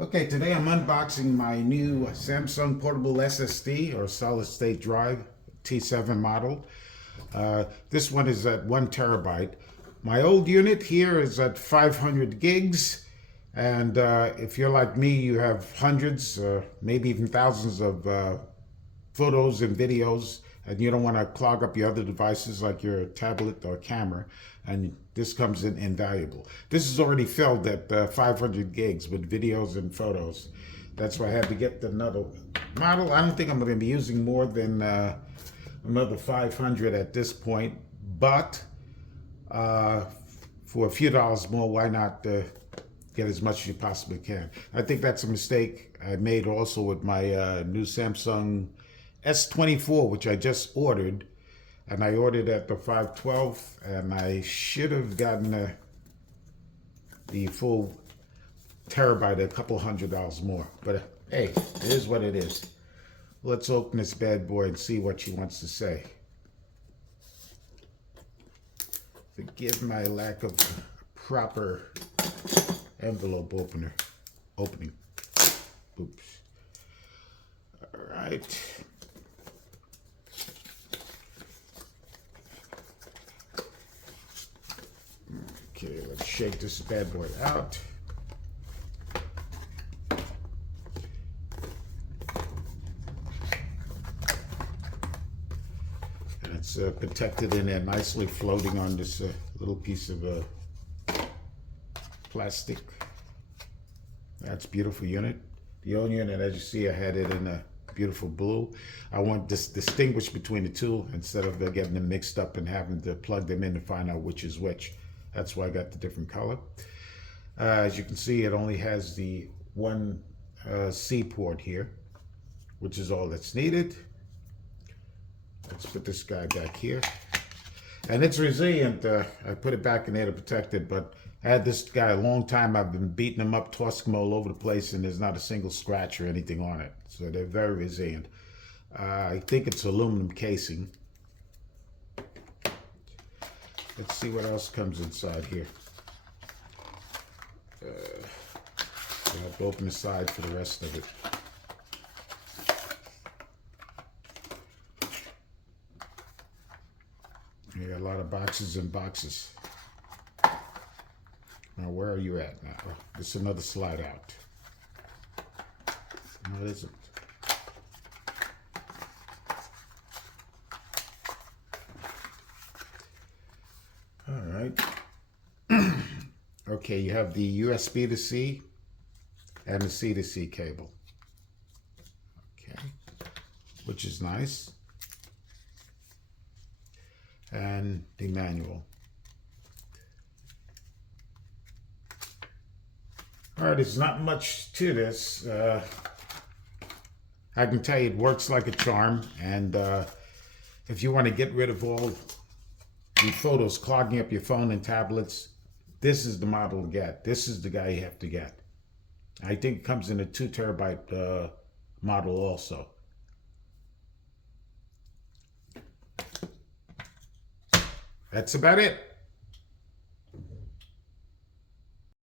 Okay, today I'm unboxing my new Samsung portable SSD or solid state drive T7 model. This one is at 1 TB. My old unit here is at 500 gigs. And if you're like me, you have hundreds, maybe even thousands of photos and videos, and you don't want to clog up your other devices like your tablet or camera, and this comes in invaluable. This is already filled at 500 gigs with videos and photos. That's why I had to get another model. I don't think I'm going to be using more than another 500 at this point, but for a few dollars more, why not get as much as you possibly can? I think that's a mistake I made also with my new Samsung S24, which I just ordered, and I ordered at the 512, and I should have gotten the full terabyte a couple $100 more. But hey, it is what it is. Let's open this bad boy and see what she wants to say. Forgive my lack of proper envelope opening. Oops. All right. Okay, let's shake this bad boy out. And it's protected in there, nicely floating on this little piece of plastic. That's a beautiful unit. The old unit, as you see, I had it in a beautiful blue. I want this distinguish between the two instead of getting them mixed up and having to plug them in to find out which is which. That's why I got the different color. As you can see, it only has the one C port here, which is all that's needed. Let's put this guy back here. And it's resilient. I put it back in there to protect it, but I had this guy a long time. I've been beating him up, tossing him all over the place, and there's not a single scratch or anything on it. So they're very resilient. I think it's aluminum casing. Let's see what else comes inside here. I have to open the side for the rest of it. Yeah, a lot of boxes and boxes. Now, where are you at now? Oh, it's another slide out. No, it isn't. All right. Okay, you have the USB to C and the C to C cable. Okay, which is nice. And the manual. All right, there's not much to this. I can tell you it works like a charm. And if you want to get rid of all the photos clogging up your phone and tablets, this is the model to get. This is the guy you have to get. I think it comes in a 2 TB model also. That's about it.